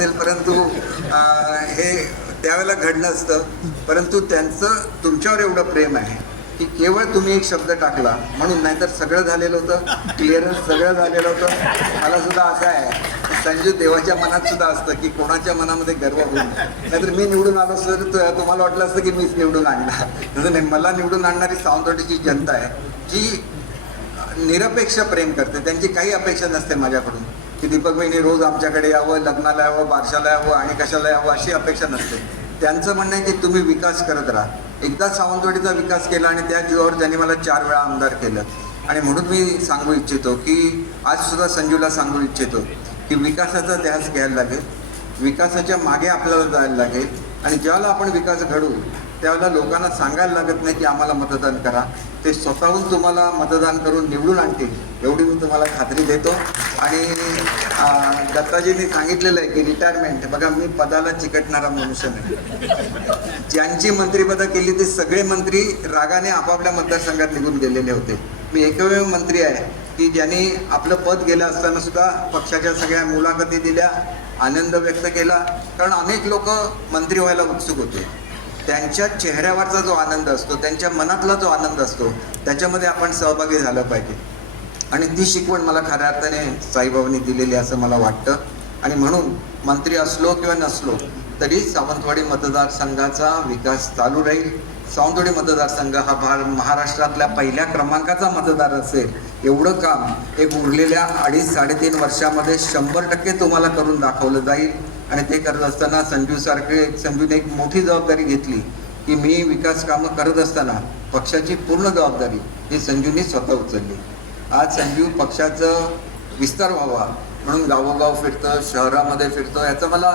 नसेल, परंतु हे त्यावेळेला घडलं असतं. परंतु त्यांचं तुमच्यावर एवढं प्रेम आहे की केवळ तुम्ही एक शब्द टाकला म्हणून, नाहीतर सगळं झालेलं होतं, क्लिअरन्स सगळं झालेलं होतं. मला सुद्धा असं आहे, संजू देवाच्या मनात सुद्धा असतं की कोणाच्या मनामध्ये गर्व होईल, नाहीतर मी निवडून आलो असतं तर तुम्हाला वाटलं असतं की मीच निवडून आणला. तसं नाही, मला निवडून आणणारी सावंतवाडीची जनता आहे जी निरपेक्ष प्रेम करते. त्यांची काही अपेक्षा नसते माझ्याकडून की दीपक वहिनी रोज आमच्याकडे यावं, लग्नाला यावं, बारशाला यावं आणि कशाला यावं अशी अपेक्षा नसते. त्यांचं म्हणणं आहे की तुम्ही विकास करत राहा. एकदा सावंतवाडीचा विकास केला आणि त्या जीवावर त्यांनी मला 4 वेळा आमदार केलं. आणि म्हणून मी सांगू इच्छितो की आज सुद्धा संजूला सांगू इच्छितो की विकासाचा ध्यास घ्यायला लागेल, विकासाच्या मागे आपल्याला जायला लागेल. आणि ज्यावेळेला आपण विकास घडू त्यावेळेला लोकांना सांगायला लागत नाही की आम्हाला मतदान करा, ते स्वतःहून तुम्हाला मतदान करून निवडून आणतील एवढी मी तुम्हाला खात्री देतो. आणि दत्ताजींनी सांगितलेलं आहे की रिटायरमेंट, बघा मी पदाला चिकटणारा मनुष्य नाही. ज्यांची मंत्रिपदं केली ते सगळे मंत्री रागाने आपापल्या मतदारसंघात निघून गेलेले होते. मी एकमेव मंत्री आहे की ज्यांनी आपलं पद गेलं असताना सुद्धा पक्षाच्या सगळ्या मुलाखती दिल्या, आनंद व्यक्त केला. कारण अनेक लोक मंत्री व्हायला उत्सुक होते. त्यांच्या चेहऱ्यावरचा जो आनंद असतो, त्यांच्या मनातला जो आनंद असतो, त्याच्यामध्ये आपण सहभागी झालं पाहिजे. आणि ती शिकवण मला खऱ्या अर्थाने साईबाबांनी दिलेली असं मला वाटतं. आणि म्हणून मंत्री असलो किंवा नसलो तरी सावंतवाडी मतदारसंघाचा विकास चालू राहील. सावंतवाडी मतदारसंघ हा महाराष्ट्रातल्या पहिल्या क्रमांकाचा मतदार असेल. एवढं काम एक उरलेल्या 2.5-3.5 वर्षामध्ये 100% तुम्हाला करून दाखवलं जाईल. आणि ते करत असताना संजूने एक मोठी जबाबदारी घेतली की मी विकास कामं करत असताना पक्षाची पूर्ण जबाबदारी ही संजूने स्वतः उचलली. आज संजू पक्षाचं विस्तार व्हावा म्हणून गावोगाव फिरतो, शहरामध्ये फिरतो, याचा मला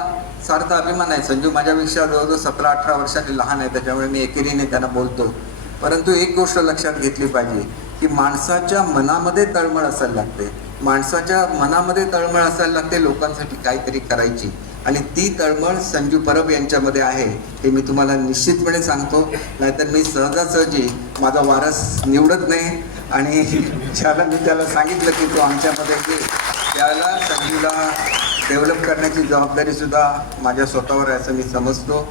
सार्थ अभिमान आहे. संजू माझ्यापेक्षा जवळजवळ 17-18 वर्षांनी लहान आहे, त्याच्यामुळे मी एकेरीने त्यांना बोलतो. परंतु एक गोष्ट लक्षात घेतली पाहिजे की माणसाच्या मनामध्ये तळमळ असायला लागते. माणसाच्या मनामध्ये तळमळ असायला लागते लोकांसाठी काहीतरी करायची. आणि ती तळमळ संजू परब यांच्यामध्ये आहे हे मी तुम्हाला निश्चितपणे सांगतो. नाहीतर मी सहजासहजी माझा वारस निवडत नाही. आणि ज्याला मी त्याला सांगितलं की तो आमच्यामध्ये की त्याला संजूला डेव्हलप करण्याची जबाबदारीसुद्धा माझ्या स्वतःवर आहे असं मी समजतो.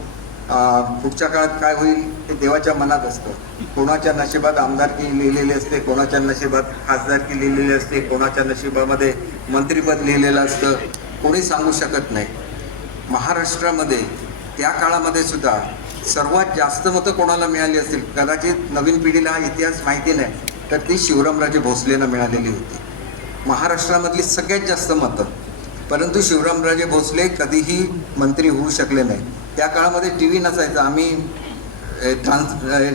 पुढच्या काळात काय होईल हे देवाच्या मनात असतं. कोणाच्या नशिबात आमदारकी लिहिलेली असते, कोणाच्या नशिबात खासदारकी लिहिलेली असते, कोणाच्या नशिबामध्ये मंत्रिपद लिहिलेलं असतं, कोणी सांगू शकत नाही. महाराष्ट्रामध्ये त्या काळामध्ये सुद्धा सर्वात जास्त मतं कोणाला मिळाली असतील, कदाचित नवीन पिढीला हा इतिहास माहिती नाही, तर ती शिवरामराजे भोसलेंना मिळालेली होती. महाराष्ट्रामधली सगळ्यात जास्त मतं. परंतु शिवरामराजे भोसले कधीही मंत्री होऊ शकले नाही. त्या काळामध्ये TV नसायचा. आम्ही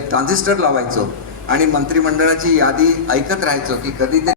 ट्रान्झिस्टर लावायचो आणि मंत्रिमंडळाची यादी ऐकत राहायचो की कधी ते